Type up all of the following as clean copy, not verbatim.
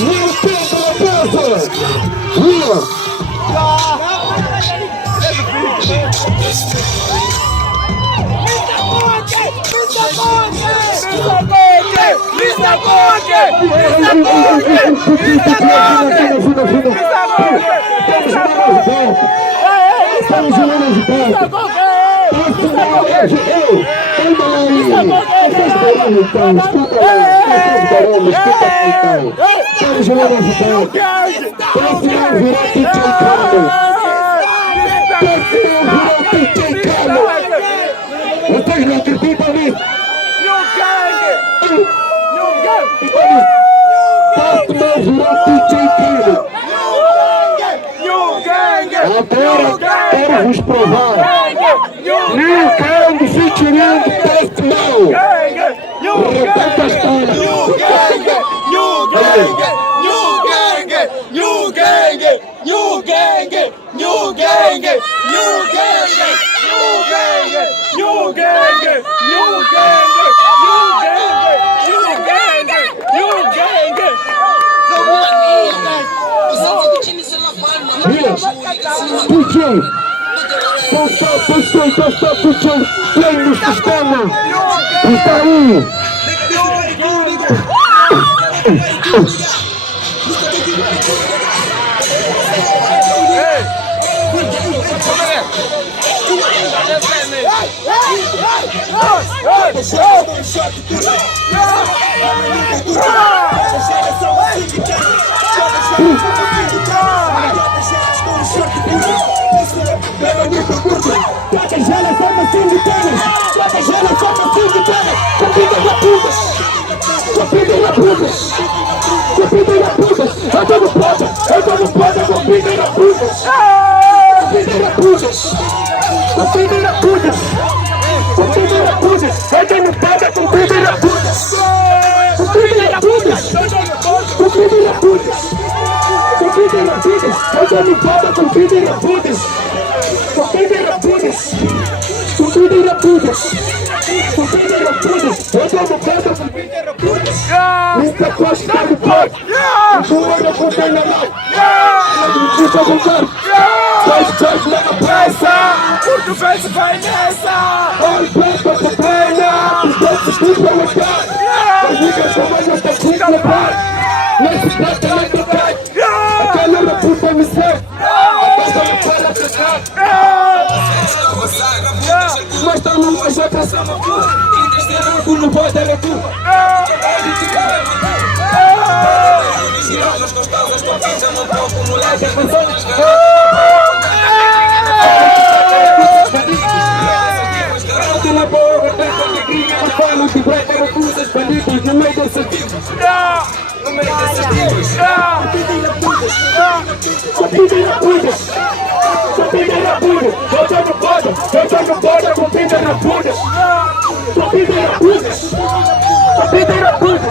Não tem tropeço! Vila! Estamos jogando de bola. Estamos jogando de bola. Vocês não acreditam nisso? Agora quero vos provar. New Gang featuring Test Now. Repita a história. DJ, posta DJ, play no sistema, está aí. Gaguejando só no fim de tênis. Gaguejando só no fim de tênis. Compida na puta. Compida na puta. Compida na puta. Eu tô no pódio. Eu tô no pódio. Compida na puta. Compida na puta. Compida na puta. Compida na puta. Eu tô no pódio. Compida na puta. Compida na puta. Compida na puta. Compida na puta. Eu tô no pódio. Compida na puta. Compida na puta. Compida na puta. Compida na puta. Eu tô no pódio. Compida na puta. Mr. Costa tá no pódio. Voando com o Dynamite. Não fica com o cara. Faz na pressa. Português vai nessa. Olha pra perna. Os dois ficam no pé. As ligas são mais até que no pé. Nesse tratamento vai. A calor puta me serve. A boca me fala pescar. Mas tá numa jota sama puta. Tu não pode dar a tua. Nas costas, as costas, eu não toco no lado. Na boca, tenta alegria, mas falo que vai para cruzes bandidos no meio desses tipos. No meio desses tipos. Compida na puta. Compida na puta. Eu tô no pódio. Eu tô no pódio. Compida na puta. Compida na puta. Compida na puta.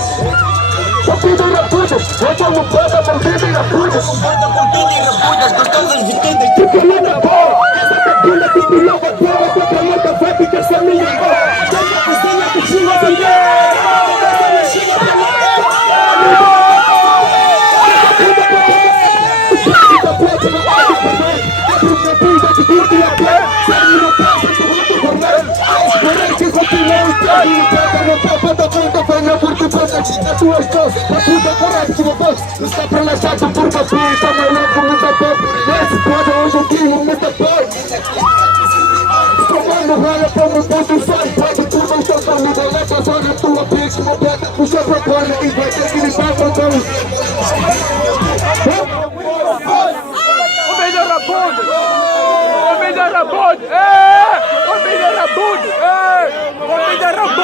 Compida na puta. Eu tô no pódio. Compida na puta. Compida na puta. Com todas as vitórias. Tu queria na bola. Essa cabula que pilhou a bola. Com a caneta vai ficar sem minha bola. Tenha a cozinha que tinha a está pra lançar por papel, está melhor com muita pé. Esse pode hoje aqui, muita pé. Tomando raia como ponto sai, pode tudo, não está família, vai passar na tua pista, uma pedra, puxa pra perna e vai ter que limpar pra trás. O melhor abude! O melhor abude! O melhor abude! O melhor abude!